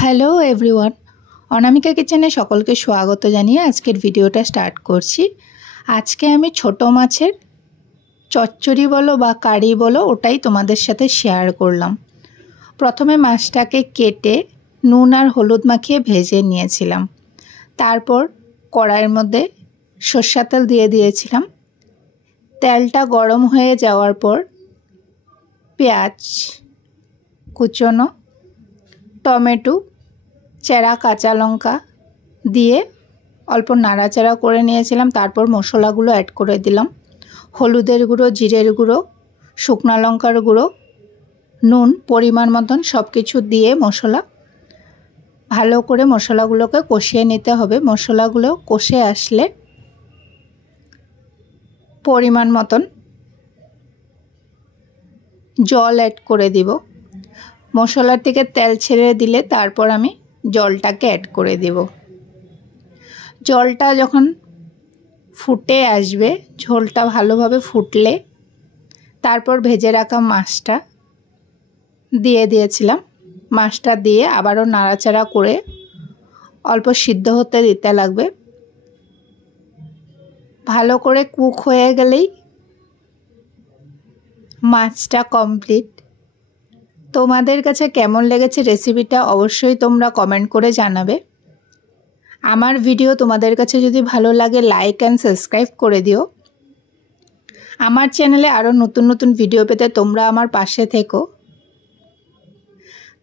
Hello everyone, অনামিকা কিচেনে সকলকে স্বাগত জানিয়ে আজকের ভিডিওটা স্টার্ট করছি। আজকে আমি ছোট মাছের চচ্চড়ি বলো বা কারি বলো ওটাই তোমাদের সাথে শেয়ার করলাম। প্রথমে মাছটাকে কেটে নুন আর হলুদ মাখিয়ে ভেজে নিয়েছিলাম। তারপর কড়াইয়ের মধ্যে সরষের তেল দিয়ে দিয়েছিলাম। তেলটা গরম হয়ে যাওয়ার পর পেঁয়াজ কুচনো, টমেটো, চেরা কাঁচা লঙ্কা দিয়ে অল্প নাড়াচাড়া করে নিয়েছিলাম। তারপর মশলাগুলো অ্যাড করে দিলাম। হলুদের গুঁড়ো, জিরের গুঁড়ো, শুকনো লঙ্কার গুঁড়ো, নুন পরিমাণ মতন সব কিছু দিয়ে ভালো করে মশলাগুলোকে কষিয়ে নিতে হবে। মশলাগুলো কষে আসলে পরিমাণ মতন জল অ্যাড করে দিব। মশলার থেকে তেল ছেড়ে দিলে তারপর আমি জলটাকে অ্যাড করে দেব। জলটা যখন ফুটে আসবে, ঝোলটা ভালোভাবে ফুটলে তারপর ভেজে রাখা মাছটা দিয়ে দিয়েছিলাম। মাছটা দিয়ে আবারও নাড়াচাড়া করে অল্প সিদ্ধ হতে দিতে লাগবে। ভালো করে কুক হয়ে গেলেই মাছটা কমপ্লিট। তোমাদের কাছে কেমন লেগেছে রেসিপিটা অবশ্যই তোমরা কমেন্ট করে জানাবে। আমার ভিডিও তোমাদের কাছে যদি ভালো লাগে লাইক অ্যান্ড সাবস্ক্রাইব করে দিও। আমার চ্যানেলে আরও নতুন নতুন ভিডিও পেতে তোমরা আমার পাশে থেকো।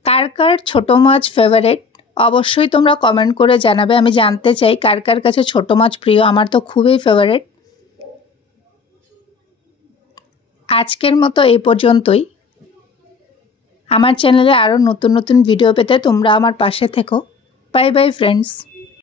কার কার ছোট মাছ ফেভারিট অবশ্যই তোমরা কমেন্ট করে জানাবে। আমি জানতে চাই কার কার কাছে ছোট মাছ প্রিয়। আমার তো খুবই ফেভারিট। আজকের মতো এই পর্যন্তই। আমার চ্যানেলে আরও নতুন নতুন ভিডিও পেতে তোমরা আমার পাশে থেকো। Bye bye friends.